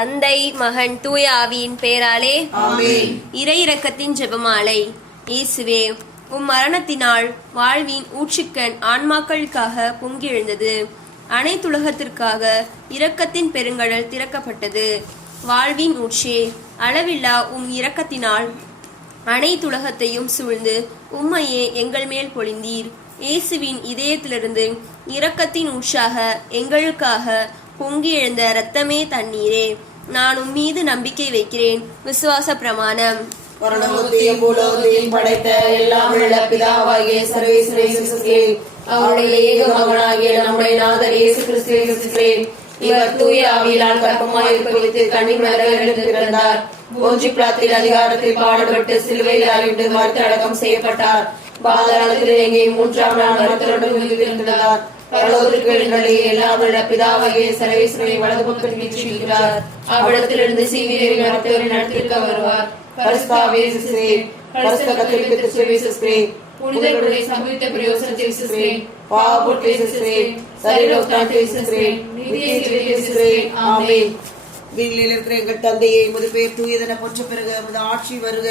தந்தை, மகன், தூய ஆவியின் பெயராலே ஆமென். இறை இரக்கத்தின் ஜெபமாலை. இயேசுவே, உம் மரணத்தினால் வாழ்வின் ஊற்றுக்கண் ஆன்மாக்களுக்காக பொங்கி எழுந்தது. அனைத்துலகத்திற்காக இரக்கத்தின் பெருங்கடல் திறக்கப்பட்டது. வாழ்வின் ஊற்றே, அளவில்லா உம் இரக்கத்தினால் அனைத்துலகத்தையும் சூழ்ந்து உம்மையே எங்கள் மேல் பொழிந்தீர். இயேசுவின் இதயத்திலிருந்து இரக்கத்தின் ஊற்றாக எங்களுக்காக பொங்கி எழுந்த இரத்தமே தண்ணீரே, நான் உம் மீது நம்பிக்கை வைக்கிறேன். விசுவாச பிரமாணம். பரலோகத்தையும் பூலோகத்தையும் படைத்த எல்லாம் உள்ள பிதாவாகிய சர்வேஸ்வரனை விசுவாசிக்கிறேன். அவருடைய ஏக மகனாகிய நம்முடைய நாதர் இயேசு கிறிஸ்துவை விசுவாசிக்கிறேன். இவர் தூய ஆவியினால் கர்ப்பமாய் உற்பவித்து கன்னிமரியாளிடமிருந்து பிறந்தார். போஞ்சி பிலாத்தின் அதிகாரத்தில் பாடுபட்டு சிலுவையில் அறைந்து மறுத்து அடக்கம் செய்யப்பட்டார். பாதாளத்தில் இறங்கி மூன்றாம் நாள் மருத்துவருடன் உயிர்த்தெழுந்தார். பரலோகத்திற்கு எழுந்தருளி எல்லாம் உள்ள பிதாவாகிய சர்வேஸ்வரனை வலது பக்கம் வீற்றிருக்கிறார். அவ்விடத்திலிருந்து சீவியரை நடத்தவரை நடத்திருக்க வருவார். பரிசுத்த ஆவியை விசுவாசிக்கிறேன். பரிசுத்த கத்தோலிக்க திருச்சபையை விசுவாசிக்கிறேன். புனிதர்களுடைய சமூக பிரயோசனத்தை விசுவாசிக்கிறேன். பாவப்பொருட்களை விசுவாசிக்கிறேன். சரீர உத்தானத்தை விசுவாசிக்கிறேன். நித்திய ஜீவத்தை விசுவாசிக்கிறேன். ஆமென். விண்ணில் இருக்கிற எங்கள் தந்தையை உமது பெயர் தூயதென போற்ற பெறுக. உமது ஆட்சி வருக.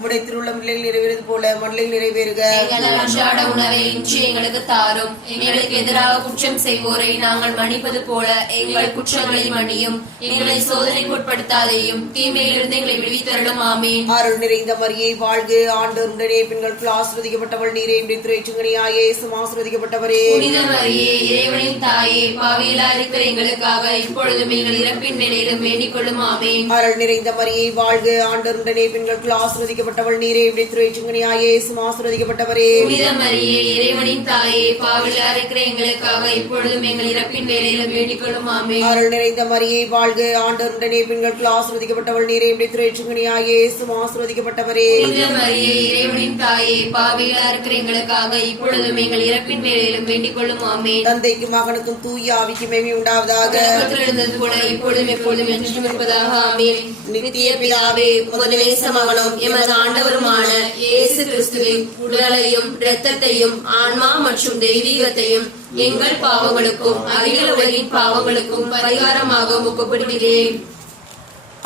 உம்முடைய திருவுள்ளம் இல்லையில் நிறைவேறது போல மண்ணில் நிறைவேறுக. எங்கள் அன்றாட உணவை இன்று எங்களுக்கு தாரும். எங்களுக்கு எதிராக குற்றம் செய்வோரை நாங்கள் மன்னிப்பது போல எங்கள் குற்றங்களை மன்னியும். எங்களை சோதனைக்கு உட்படுத்தாதேயும், தீமையிலிருந்து எங்களை விடுவித்தருளும். ஆமென். அருள் நிறைந்த மரியே வாழ்க. ஆண்டவர் உடனே பெண்களுக்குள் ஆசீர்வதிக்கப்பட்டவள் நீரே. இன்றைய திருச்செங்கனியாய இயேசுவும் ஆசீர்வதிக்கப்பட்டவரே. புனித மரியே, இறைவனின் தாயே, பாவிகளா இருக்கிற எங்களுக்காக இப்பொழுதும் எங்கள் இறப்பின் வேளையிலும் வேண்டிக் கொள்ளும். ஆமென். அருள் நிறைந்த மரியே வாழ்க. ஆண்டவர் உடனே பெண்களுக்குள் ஆசீர்வதிக்கப்பட்டவள் நீரே. இன்றைய திருச்செங்கனியாய இயேசுவும் ஆசீர்வதிக்கப்பட்டவரே. புனித மரியே, இறைவனின் தாயே, பாவிகளா இருக்கிற எங்களுக்காக இப்பொழுதும் எங்கள் இறப்பின் வேளையிலும் வேண்டிக் கொள்ளும். ஆமென். அருள் நிறைந்த மரியே வாழ்க. ஆண்டவர் உடனே பெண்களுக்குள் ஆசீர்வதிக்கப்பட்டவள் நீரே. இன்றைய திருச்செங்கனியாய இயேசுவும் ஆசீர்வதிக்கப்பட்டவரே. புனித மரியே, இறைவனின் தாயே, பாவிகளா இருக்கிற எங்களுக்காக இப்பொழுதும் எங்கள் இறப்பின் வேளையிலும் வேண்டிக் கொள்ளும். ஆமென். தந்தைக்கும் மகனுக்கும் தூய ஆவிக்கும் மகிமை உண்டாவதாக. தொடக்கத்தில் இருந்தது போல இப்பொழுதும் எப்பொழுதும் என்றும் இருப்பதாக. ஆமென். நித்திய பிதாவே, உமது நேச மகனும் எமது ஆண்டவருமான இயேசு கிறிஸ்துவின் உடலையும் இரத்தத்தையும் ஆன்மா மற்றும் தெய்வீகத்தையும் எங்கள் பாவங்களுக்கும் அகில உலகின் பாவங்களுக்கும் பரிகாரமாக ஒப்புக்கொடுக்கிறேன்.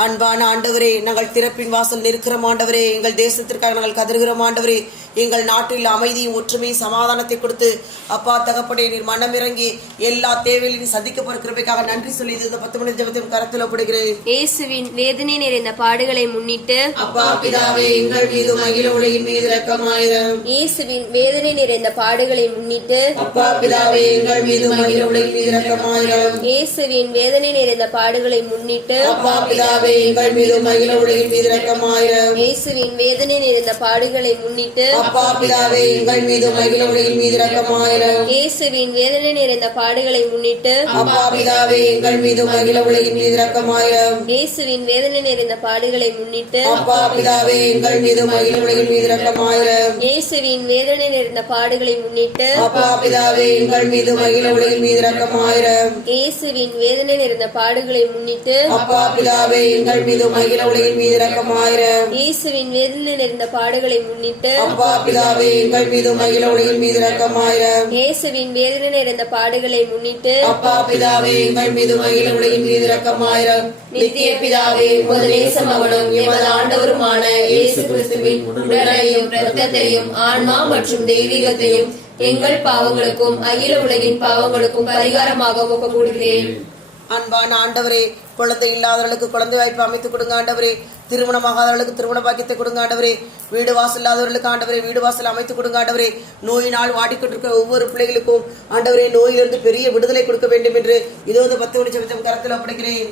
அன்பான ஆண்டவரே, நாங்கள் திறப்பின் வாசல் நிற்கிறோம் ஆண்டவரே. எங்கள் தேசத்திற்காக நாங்கள் கதறுகிறோம் ஆண்டவரே. எங்கள் நாட்டில் அமைதியும் ஒற்றுமையும் சமாதானத்தை கொடுத்து அப்பா தகப்படே நீர் மனமிறங்கி எல்லா தேவைகளையும் சந்திக்க கிருபைக்காக நன்றி சொல்லி இந்த 10 மணி ஜெபத்தையும் கரத்தில் ஒப்படுகிறேன். இயேசுவின் வேதனை நிறைந்த பாடுகளை முன்னிட்டு அப்பா பிதாவே எங்கள் மீதும் அகில உலகின் மீது இரக்கமாயிரும். இயேசுவின் வேதனை நிறைந்த பாடுகளை முன்னிட்டு அப்பா பிதாவே எங்கள் மீதும் அகில உலகின் மீது இரக்கமாயிரும். இயேசுவின் வேதனை நிறைந்த பாடுகளை முன்னிட்டு அப்பா பிதாவே எங்கள் மீதும் அகில உலகின் மீது இரக்கமாயிரும். இயேசுவின் வேதனை நிறைந்த பாடுகளை முன்னிட்டு அப்பா பிதாவே எங்கள் மீதும் அகில உலகின் மீது இரக்கமாயிரும். இயேசுவின் வேதனை நிறைந்த பாடுகளை முன்னிட்டு அப்பா பிதாவே எங்கள் மீதும் அகில உலகின் மீது இரக்கமாயிரும். இயேசுவின் வேதனை நிறைந்த பாடுகளை முன்னிட்டு அப்பா பிதாவே எங்கள் மீதும் அகில உலகின் மீது இரக்கமாயிரும். இயேசுவின் வேதனை நிறைந்த பாடுகளை முன்னிட்டு அப்பா பிதாவே எங்கள் மீதும் அகில உலகின் மீது இரக்கமாயிரும். இயேசுவின் வேதனை நிறைந்த பாடுகளை முன்னிட்டு அப்பா பிதாவே எங்கள் மீதும் அகில உலகின் மீது இரக்கமாயிரும். இயேசுவின் வேதனை நிறைந்த பாடுகளை முன்னிட்டு அப்பா பிதாவே எங்கள் மீதும் அகில உலகின் மீது இரக்கமாயிரும். இயேசுவின் வேதனை நிறைந்த பாடுகளை முன்னிட்டு அப்பா பிதாவே எங்கள் மீதும் அகில உலகின் மீது இரக்கமாயிரும். நித்திய பிதாவே உமது நேச மகனும் எமது ஆண்டவருமான இயேசு கிறிஸ்துவின் உடலையும் இரத்தத்தையும் ஆன்மா மற்றும் தெய்வீகத்தையும் எங்கள் பாவங்களுக்கும் அகில உலகின் பாவங்களுக்கும் பரிகாரமாக ஒப்புக்கொடுக்கிறேன். அன்பான ஆண்டவரே, குழந்தை இல்லாதவர்களுக்கு குழந்தை வாய்ப்பு அமைத்து கொடுங்க ஆண்டவரே. திருமணமாகாதவர்களுக்கு திருமண பாக்கியத்தை கொடுங்க ஆண்டவரே. வீடு வாசல் இல்லாதவர்களுக்கு ஆண்டவரே வீடு வாசல் அமைத்து கொடுங்க ஆண்டவரே. நோயினால் வாடிக்கொண்டிருக்கிற ஒவ்வொரு பிள்ளைகளுக்கும் ஆண்டவரே நோயிலிருந்து பெரிய விடுதலை கொடுக்க வேண்டும் என்று இதோ 10 மணி ஜெபத்தை கரத்தில் ஒப்படைக்கிறேன்.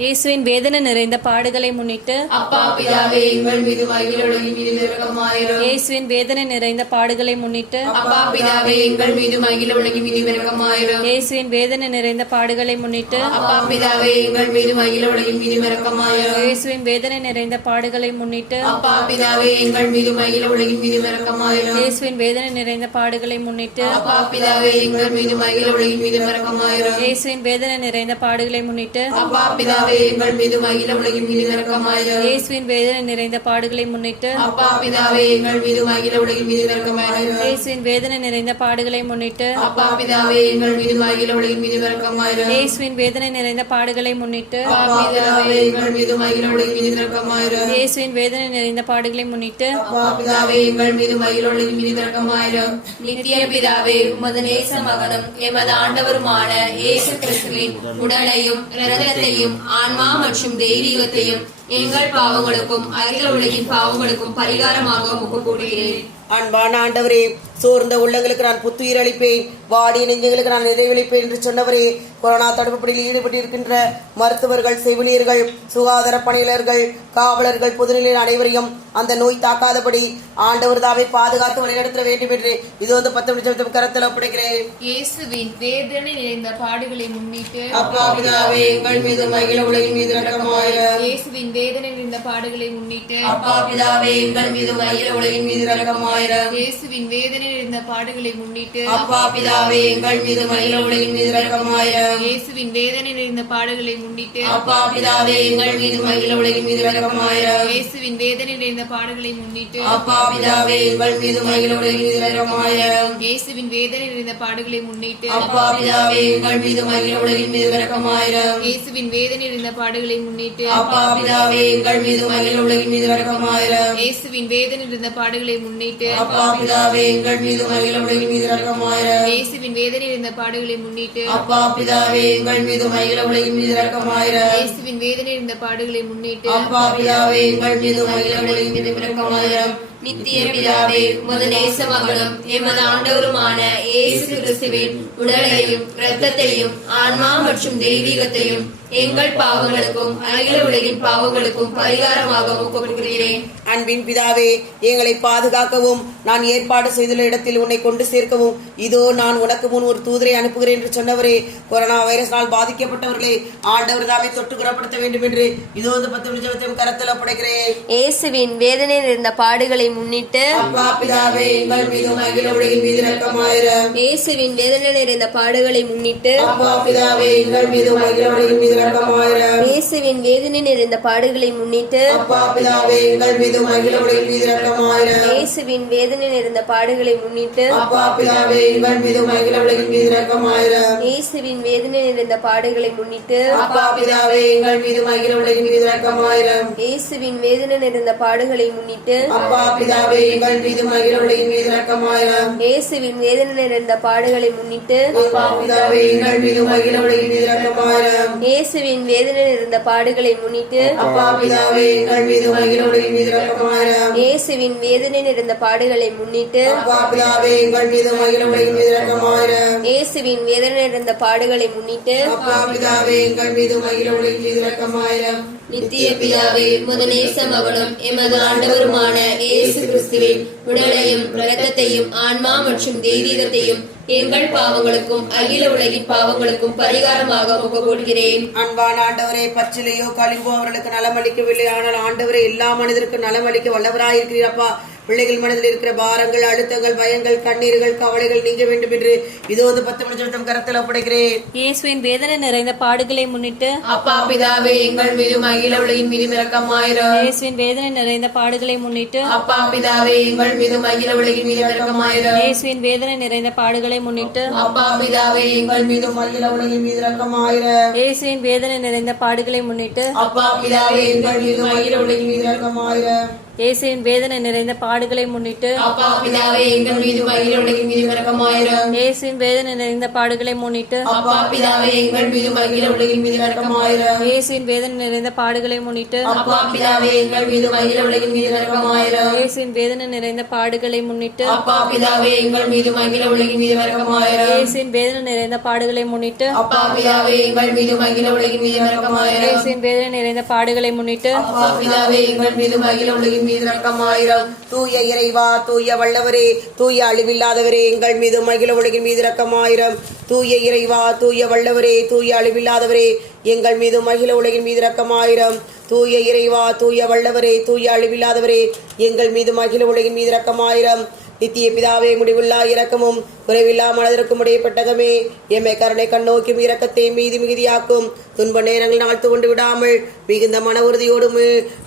இயேசுவின் வேதனை நிறைந்த பாடுகளை முன்னிட்டு அப்பா பிதாவே எங்கள் மீதும் அகில உலகின் மீது இரக்கமாயிரும். இயேசுவின் வேதனை நிறைந்த பாடுகளை முன்னிட்டு அப்பா பிதாவே எங்கள் மீதும் அகில உலகின் மீது இரக்கமாயிரும். இயேசுவின் வேதனை நிறைந்த பாடுகளை முன்னிட்டு அப்பா பிதாவே எங்கள் மீதும் அகில உலகின் மீது இரக்கமாயிரும். இயேசுவின் வேதனை நிறைந்த பாடுகளை முன்னிட்டு அப்பா பிதாவே எங்கள் மீதும் அகில உலகின் மீது இரக்கமாயிரும். இயேசுவின் வேதனை நிறைந்த பாடுகளை முன்னிட்டு அப்பா பிதாவே எங்கள் மீதும் அகில உலகின் மீது இரக்கமாயிரும். இயேசுவின் வேதனை நிறைந்த பாடுகளை முன்னிட்டு அப்பா பிதாவே பிதாவே எங்கள் மீது அகில உலகின் மீது இரக்கமாயிரும். இயேசுவின் வேதனை நிறைந்த பாடுகளை முன்னிட்டு அப்பா பிதாவே எங்கள் மீது அகில உலகின் மீது இரக்கமாயிரும். இயேசுவின் வேதனை நிறைந்த பாடுகளை முன்னிட்டு அப்பா பிதாவே எங்கள் மீது அகில உலகின் மீது இரக்கமாயிரும். இயேசுவின் வேதனை நிறைந்த பாடுகளை முன்னிட்டு அப்பா பிதாவே எங்கள் மீது அகில உலகின் மீது இரக்கமாயிரும். இயேசுவின் வேதனை நிறைந்த பாடுகளை முன்னிட்டு அப்பா பிதாவே எங்கள் மீது அகில உலகின் மீது இரக்கமாயிரும். நித்திய பிதாவே உமது நேச மகனும் எமது ஆண்டவருமான இயேசு கிறிஸ்துவின் உடலையும் இரத்தத்தையும் ஆன்மா மற்றும் தெய்வீகத்தையும் எங்கள் பாவங்களுக்கும் அகில உலகின் பாவங்களுக்கும் பரிகாரமாக உமக்கு கூறுகிறேன். அன்பான ஆண்டவரே, சோர்ந்த உள்ளங்களுக்கு நான் புத்துயிர் அளிப்பேன், வாடிய நெஞ்சங்களுக்கு நான் நிறைவளிப்பேன் என்று சொன்னவரே, கொரோனா தடுப்பு பணியில் ஈடுபட்டிருக்கின்ற மருத்துவர்கள், செவிலியர்கள், சுகாதார பணியாளர்கள், காவலர்கள், பொதுநிலையில் அனைவரையும் அந்த நோய் தாக்காதபடி ஆண்டவர் தாமே பாதுகாத்து வழிநடத்த வேண்டும் என்று இது 10 நிமிஷம் கரத்தில் ஒப்படைக்கிறேன். இயேசுவின் வேதனை நிறைந்த பாடுகளை முன்னிட்டு அப்பா பிதாவே எங்கள் மீது அகில உலகின் மீது இரக்கமாயிரும். இயேசுவின் வேதனை நிறைந்த பாடுகளை முன்னிட்டு அப்பா பிதாவே எங்கள் மீது அகில உலகின் மீது இரக்கமாயிரும். இயேசுவின் வேதனை நிறைந்த பாடுகளை முன்னிட்டு அப்பா பிதாவே எங்கள் மீது அகில உலகின் மீது இரக்கமாயிரும். இயேசுவின் வேதனை நிறைந்த பாடுகளை முன்னிட்டு அப்பா பிதாவே எங்கள் மீது அகில உலகின் மீது இரக்கமாயிரும். இயேசுவின் வேதனை நிறைந்த பாடுகளை முன்னிட்டு அப்பா பிதாவே எங்கள் மீது அகில உலகின் மீது இரக்கமாயிரும். இயேசுவின் வேதனை நிறைந்த பாடுகளை முன்னிட்டு அப்பா பிதாவே எங்கள் மீது அகில உலகின் மீது இரக்கமாயிரும். இயேசுவின் வேதனை நிறைந்த பாடுகளை முன்னிட்டு அப்பா பிதாவே எங்கள் மீது அகில உலகின் மீது இரக்கமாயிரும். இயேசுவின் வேதனை நிறைந்த பாடுகளை முன்னிட்டு அப்பா பிதாவே எங்கள் மீது அகில உலகின் மீது இரக்கமாயிரும். இயேசுவின் வேதனை நிறைந்த பாடுகளை முன்னிட்டு அப்பா பிதாவே எங்கள் மீது அகில உலகின் மீது இரக்கமாயிரும். இயேசுவின் வேதனை நிறைந்த பாடுகளை முன்னிட்டு அப்பா பிதாவே எங்கள் மீது அகில உலகின் மீது இரக்கமாயிரும். நித்திய பிதாவே உமது நேச மகனும் எமது ஆண்டவருமான இயேசு கிறிஸ்துவின் உடலையும் இரத்தத்தையும் ஆன்மா மற்றும் தெய்வீகத்தையும் எங்கள் பாவங்களுக்கும் அகில உலகின் பாவங்களுக்கும் பரிகாரமாக உமக்கு கொடுக்கிறேன். அன்பின் பிதாவே, எங்களை பாதுகாக்கவும் நான் ஏற்பாடு செய்துள்ள இடத்தில் உன்னை கொண்டு சேர்க்கவும் இதோ நான் உனக்கு முன் ஒரு தூதரை அனுப்புகிறேன் என்று சொன்னவரே, கொரோனா வைரஸால் பாதிக்கப்பட்டவர்களை ஆண்டவர் தாமே தொட்டு குணப்படுத்த வேண்டும் என்று இதோ 10 நிமிஷம் கரத்தில் ஒப்படைக்கிறேன். இயேசுவின் வேதனை நிறைந்த பாடுகளை முன்னிட்டு அப்பா பிதாவே எங்கள் மீது அகில உலகின் மீது இரக்கமாயிரும். இயேசுவின் வேதனை நிறைந்த பாடுகளை முன்னிட்டு அப்பா பிதாவே எங்கள் மீது அகில உலகின் மீது இரக்கமாயிரும். இயேசுவின் வேதனை நிறைந்த பாடுகளை முன்னிட்டு அப்பா பிதாவே எங்கள் மீது அகில உலகின் மீது இரக்கமாயிரும். இயேசுவின் வேதனை நிறைந்த பாடுகளை முன்னிட்டு அப்பா பிதாவே எங்கள் மீது அகில உலகின் மீது இரக்கமாயிரும். இயேசுவின் வேதனை நிறைந்த பாடுகளை முன்னிட்டு அப்பா பிதாவே எங்கள் மீது அகில உலகின் மீது இரக்கமாயிரும். இயேசுவின் வேதனை நிறைந்த பாடுகளை முன்னிட்டு அப்பா பிதாவே எங்கள் மீது அகில உலகின் மீது இரக்கமாயிரும். இயேசுவின் வேதனை நிறைந்த பாடுகளை முன்னிட்டு அப்பா பிதாவே எங்கள் மீது அகில உலகின் மீது இரக்கமாயிரும். இயேசுவின் வேதனை நிறைந்த பாடுகளை முன்னிட்டு அப்பா பிதாவே எங்கள் மீது அகில உலகின் மீது இரக்கமாயிரும். இயேசுவின் வேதனை நிறைந்த பாடுகளை முன்னிட்டு அப்பா பிதாவே எங்கள் மீது அகில உலகின் மீது இரக்கமாயிரும். இயேசுவின் வேதனை நிறைந்த பாடுகளை முன்னிட்டு அப்பா பிதாவே எங்கள் மீது அகில உலகின் மீது இரக்கமாயிரும். நித்திய பிதாவே உமது நேச மகனும் எமது ஆண்டவருமான இயேசு கிறிஸ்துவின் உடலையும் இரத்தத்தையும் ஆன்மா மற்றும் தெய்வீகத்தையும் எங்கள் பாவங்களுக்கும் அகில உலகின் பாவங்களுக்கும் பரிகாரமாக உமக்கு கொடுக்கிறேன். அன்பான ஆண்டவரே, பச்சிலையோ களிம்போ அவர்களுக்கு நலமளிக்கவில்லை, ஆனால் ஆண்டவரே எல்லா மனிதருக்கும் நலமளிக்க வல்லவராயிருக்கிறீரப்பா. பிள்ளைகள் மனதில் இருக்கிற பாரங்கள், அழுத்தங்கள், பயங்கள், கண்ணீர்கள், கவலைகள் நீங்க வேண்டும் என்று இதோ 10 நிமிஷம் கரத்தில் ஒப்படைக்கிறேன். இயேசுவின் வேதனை நிறைந்த பாடுகளை முன்னிட்டு அப்பா பிதாவே எங்கள் மீதும் அகில உலகின் மீதும் இரக்கமாயிரும். இயேசுவின் வேதனை நிறைந்த பாடுகளை முன்னிட்டு அப்பா பிதாவே எங்கள் மீதும் அகில உலகின் மீதும் இரக்கமாயிரும். இயேசுவின் வேதனை நிறைந்த பாடுகளை முன்னிட்டு அப்பா பிதாவே எங்கள் மீதும் அகில உலகின் மீது இரக்கமாயிரும். இயேசுவின் வேதனை நிறைந்த பாடுகளை முன்னிட்டு அப்பா பிதாவே எங்கள் மீதும் அகில உலகின் மீது இரக்கமாயிரும். இயேசுவின் வேதனை நிறைந்த பாடுகளை முன்னிட்டு அப்பா பிதாவே எங்கள் மீதும் அகில உலகின் மீது இரக்கமாயிரும். இயேசுவின் வேதனை நிறைந்த பாடுகளை முன்னிட்டு அப்பா பிதாவே எங்கள் மீதும் அகில உலகின் மீது இரக்கமாயிரும். இயேசுவின் வேதனை நிறைந்த பாடுகளை முன்னிட்டு அப்பா பிதாவே எங்கள் மீதும் அகில உலகின் மீது இரக்கமாயிரும். இயேசுவின் வேதனை நிறைந்த பாடுகளை முன்னிட்டு அப்பா பிதாவே எங்கள் மீதும் அகில உலகின் மீது இரக்கமாயிரும். இயேசுவின் வேதனை நிறைந்த பாடுகளை முன்னிட்டு அப்பா பிதாவே எங்கள் மீதும் அகில உலகின் மீது இரக்கமாயிரும். இயேசுவின் வேதனை நிறைந்த பாடுகளை முன்னிட்டு அப்பா பிதாவே எங்கள் மீதும் அகில உலகின் மீது இரக்கமாயிரும். தூய இறைவா, தூய வல்லவரே, தூய அழிவில்லாதவரே, எங்கள் மீதும் அகில உலகின் மீது இரக்கமாயிரும். தூய இறைவா, தூய வல்லவரே, தூய அழிவில்லாதவரே, எங்கள் மீதும் அகில உலகின் மீது இரக்கமாயிரும். தூய இறைவா, தூய வல்லவரே, தூய அழிவில்லாதவரே, எங்கள் மீதும் அகில உலகின் மீது இரக்கமாயிரும். நித்திய பிதாவே, முடிவில்லா இரக்கமும் குறைவில்லா மனதிற்கும் உடைய பெட்டகமே, எம்மை கருணை கண்ணோக்கும் இரக்கத்தை மீதி மிகுதியாக்கும். துன்ப நேரங்கள் நாழ்த்து கொண்டு விடாமல் மிகுந்த மன உறுதியோடும்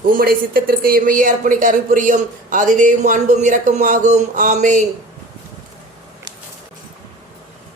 உம்முடைய சித்தத்திற்கு எம்மையே அர்ப்பணிக்க அருள் புரியும். அதுவே அன்பும் இரக்கமும் ஆகும். ஆமேன்.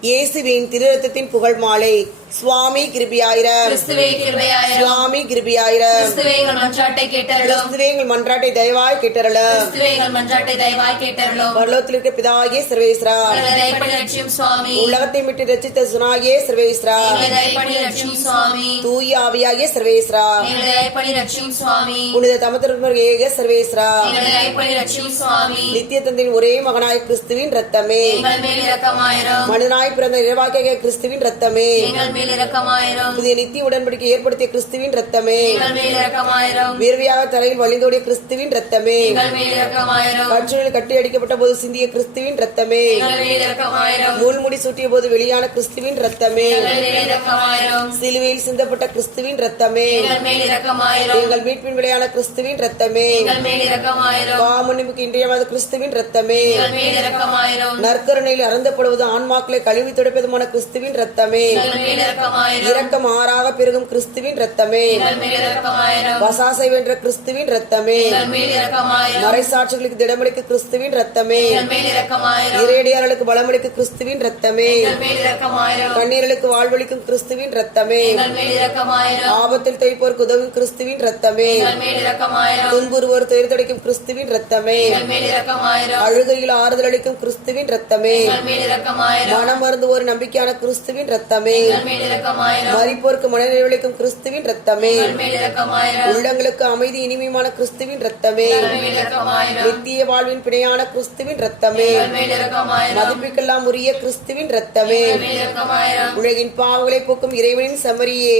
இயேசுவின் திருரத்தத்தின் புகழ் மாலை. சுவாமி கிருபியாயிரம். கிறிஸ்துவே கிருபையாயிரம். சுவாமி கிருபியாயிரம். கிறிஸ்துவே எங்கள் மன்றாட்டை கேட்டருளும். கிறிஸ்துவே எங்கள் மன்றாட்டை தயவாய் கேட்டருளும். கிறிஸ்துவே எங்கள் மன்றாட்டை தயவாய் கேட்டருளும். பரலோகத்தில் இருக்க பிதாகிய சர்வேஸ்வரா, எங்களை தயப்படி ரட்சியும் சுவாமி. உலகத்தை விட்டு ரட்சித்த சுனாகிய சர்வேஸ்வரா, எங்களை தயப்படி ரட்சியும் சுவாமி. தூய ஆவியாகிய சர்வேஸ்வரா, எங்களை தயப்படி ரட்சியும் சுவாமி. புனித தமத்திற்கு ஏக சர்வேஸ்வரா, எங்களை தயப்படி ரட்சியும் சுவாமி. நித்திய தந்தையின் ஒரே மகனாய் கிறிஸ்துவின் ரத்தமே, எங்கள் மேல் இரக்கமாயிரம். மனிதனாய் பிறந்த இரவாக்கிய கிறிஸ்துவின் ரத்தமே, எங்கள் மேல் இரக்கமாயிரம். புதிய நித்திய உடன்படிக்கை ஏற்படுத்திய கிறிஸ்துவின் ரத்தமே, எங்கள் மேல் இரக்கமாயிரம். வேர்வையாக தரையில் வழிந்தோடிய கிறிஸ்துவின் ரத்தமே, எங்கள் மேல் இரக்கமாயிரம். கற்றுகளில் கட்டி அடிக்கப்பட்ட போது சிந்திய கிறிஸ்துவின் ரத்தமே, எங்கள் மேல் இரக்கமாயிரம். முள்முடி சூட்டிய போது வெளியான கிறிஸ்துவின் ரத்தமே, எங்கள் மேல் இரக்கமாயிரம். சிலுவையில் சிந்தப்பட்ட கிறிஸ்துவின் ரத்தமே, எங்கள் மேல் இரக்கமாயிரம். எங்கள் மீட்பின் விளையான கிறிஸ்துவின் ரத்தமே, எங்கள் மேல் இரக்கமாயிரம். பாவமன்னிப்புக்கு இன்றியமையாத கிறிஸ்துவின் ரத்தமே, எங்கள் மேல் இரக்கமாயிரம். நற்கருணையில் அறந்தப்படுவது ஆன்மாக்களை கழுவி துடைப்பதுமான கிறிஸ்துவின் ரத்தமே, எங்கள் மேல் இரக்கமாயிரம். இரக்கம் ஆறாக பெருகும் கிறிஸ்துவின் ரத்தமே, எங்கள் மேல் இரக்கமாயிரம். வசாசை வென்ற கிறிஸ்துவின் ரத்தமே, எங்கள் மேல் இரக்கமாயிரம். மறைசாட்சிகளுக்கு திடமளிக்கு கிறிஸ்துவின் ரத்தமே, எங்கள் மேல் இரக்கமாயிரம். இறையடியார்களுக்கு பலமளிக்கு கிறிஸ்துவின் ரத்தமே, எங்கள் மேல் இரக்கமாயிரம். கண்ணீர்களுக்கு வாழ்வளிக்கும் கிறிஸ்துவின் ரத்தமே, எங்கள் மேல் இரக்கமாயிரம். ஆபத்தில் தைப்போருக்கு உதவும் கிறிஸ்துவின் ரத்தமே, எங்கள் மேல் இரக்கமாயிரம். துன்புறுவோர் துயர்தடைக்கும் கிறிஸ்துவின் ரத்தமே, எங்கள் மேல் இரக்கமாயிரம். அழுகையில் ஆறுதல் அளிக்கும் கிறிஸ்துவின் ரத்தமே, எங்கள் மேல் இரக்கமாயிரம். மனம் மருந்துவோர் நம்பிக்கையான கிறிஸ்துவின் ரத்தமே, எங்கள் மேல் இரக்கமாயிரம். மரிப்போருக்கு மனநிறைவளிக்கும் கிறிஸ்துவின் ரத்தமே, எங்கள் மேல் இரக்கமாயிரம். உள்ளங்களுக்கு அமைதி இனிமையான கிறிஸ்துவின் ரத்தமே, எங்கள் மேல் இரக்கமாயிரம். நித்திய வாழ்வின் பிணையான கிறிஸ்துவின் ரத்தமே, எங்கள் மேல் இரக்கமாயிரம். மதிப்புக்கெல்லாம் உரிய கிறிஸ்துவின் ரத்தமே, எங்கள் மேல் இரக்கமாயிரம். உலகின் பாவங்களை போக்கும் இறைவனின் செம்மறியே,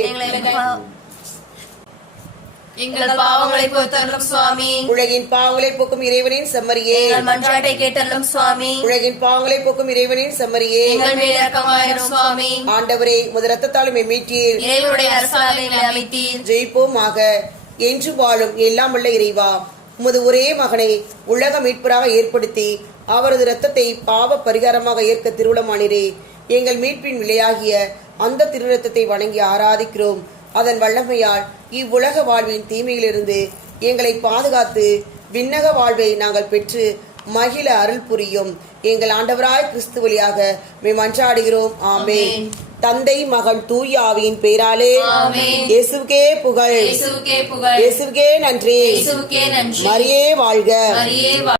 எங்கள் பாவங்களை பொறுத்தருளும் சுவாமி. உலகின் பாவங்களை போக்கும் இறைவனின் செம்மறியே, எங்கள் மன்றாட்டை கேட்டருளும் சுவாமி. உலகின் பாவங்களை போக்கும் இறைவனின் செம்மறியே, எங்கள் மேல் இரக்கமாயிரும் சுவாமி. ஆண்டவரே, உமது ரத்தத்தால் எம்மை மீட்டீர். இறைவனுடைய அரசாக எங்களை அமைத்தீர். ஜெயிப்போமாக. என்று வாழும் எல்லாம் உள்ள இறைவா, உமது ஒரே மகனை உலக மீட்பராக ஏற்படுத்தி அவரது இரத்தத்தை பாவ பரிகாரமாக ஏற்க திருவுளமானீரே. எங்கள் மீட்பின் விலையாகிய அந்த திருரத்தத்தை வணங்கி ஆராதிக்கிறோம். அதன் வல்லமையால் இவ்வுலக வாழ்வின் தீமையிலிருந்து எங்களை பாதுகாத்து விண்ணக வாழ்வை நாங்கள் பெற்று மகிழ அருள் புரியும். எங்கள் ஆண்டவராய் கிறிஸ்து வழியாக மன்றாடுகிறோம். ஆமென். தந்தை மகன் தூய ஆவியின் பெயராலே ஆமென். இயேசுவுக்கே புகழ், இயேசுவுக்கே புகழ், இயேசுவுக்கே நன்றி. இயேசுவுக்கே நன்றி. மரியே வாழ்க, மரியே வாழ்க.